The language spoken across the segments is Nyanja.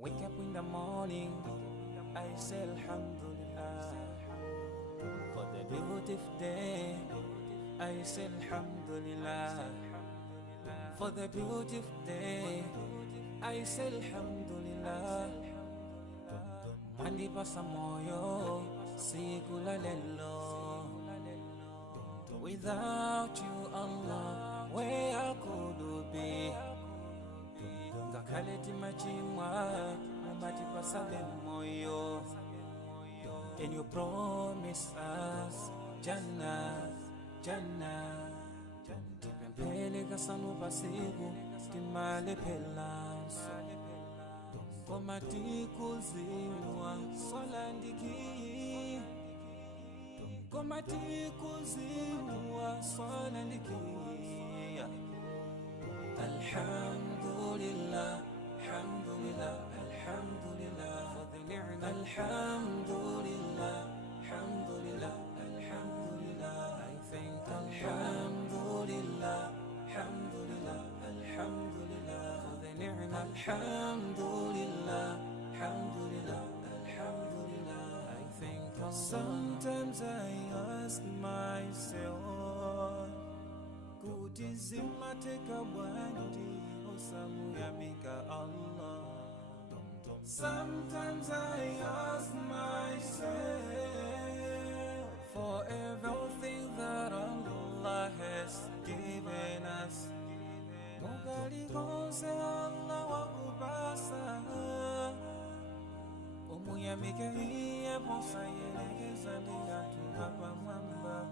Wake up in the morning, I say Alhamdulillah. For the beautiful day, I say Alhamdulillah. For the beautiful day, I say Alhamdulillah. Mandipasa moyo, sikula lelo. Without you, Allah, where could be? Ngakaleti machimwa, umatipasa moyo. Can you promise us Jannah, Jannah? Tipempele kasanu pasiku, timale pelanso. Komati kuziwa, solandiki. Komati kuziwa, solandiki. Alhamdulillah, alhamdulillah, alhamdulillah for the ni'mah. Alhamdulillah, alhamdulillah, alhamdulillah. I thank Alhamdulillah, alhamdulillah, alhamdulillah for the ni'mah. Alhamdulillah, alhamdulillah, alhamdulillah. I thank Allah. Sometimes I ask myself, kuti zimateka bwanji osamuyamika Allah. Sometimes I ask myself, for everything that Allah has given us, mugali konse Allah wakupasa. Umuyamike hiye posa yelekeza miyatu hapa mwamba.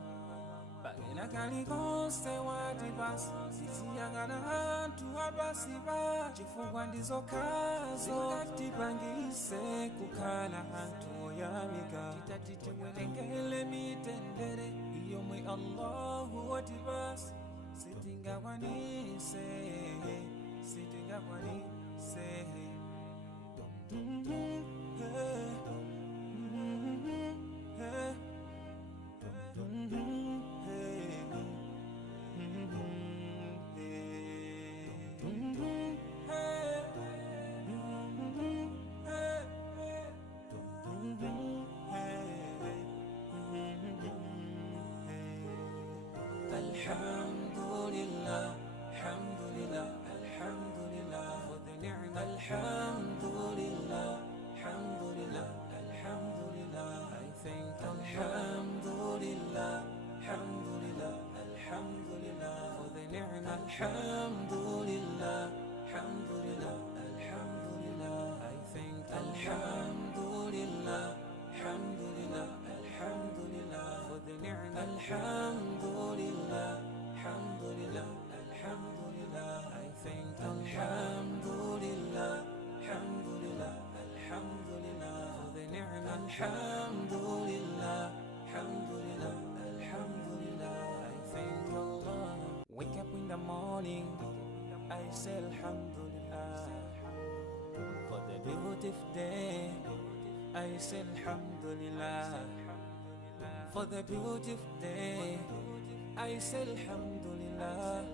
Bagina kali konse watibasi, sisiyagana hantu abasiba. Chifungwa ndizo kazo, katipangise kukala hantu yamika. Titatiti welengele mitendere, iyo mwe Allahu watibasi. Sitinga wanise, sitinga wanise. Alhamdulillah, alhamdulillah, alhamdulillah for the ni'mah. Alhamdulillah, alhamdulillah, alhamdulillah. I thank Alhamdulillah, alhamdulillah, alhamdulillah for the ni'mah. Alhamdulillah, alhamdulillah, alhamdulillah. I thank Alhamdulillah, alhamdulillah, alhamdulillah for the ni'mah. Alhamdulillah, alhamdulillah, alhamdulillah. I thank Alhamdulillah, alhamdulillah, alhamdulillah for the ni'mah. Alhamdulillah, alhamdulillah, alhamdulillah. I thank Allah. Wake up in the morning, I say Alhamdulillah. For the beautiful day, I say Alhamdulillah. For the beautiful day, I say Alhamdulillah.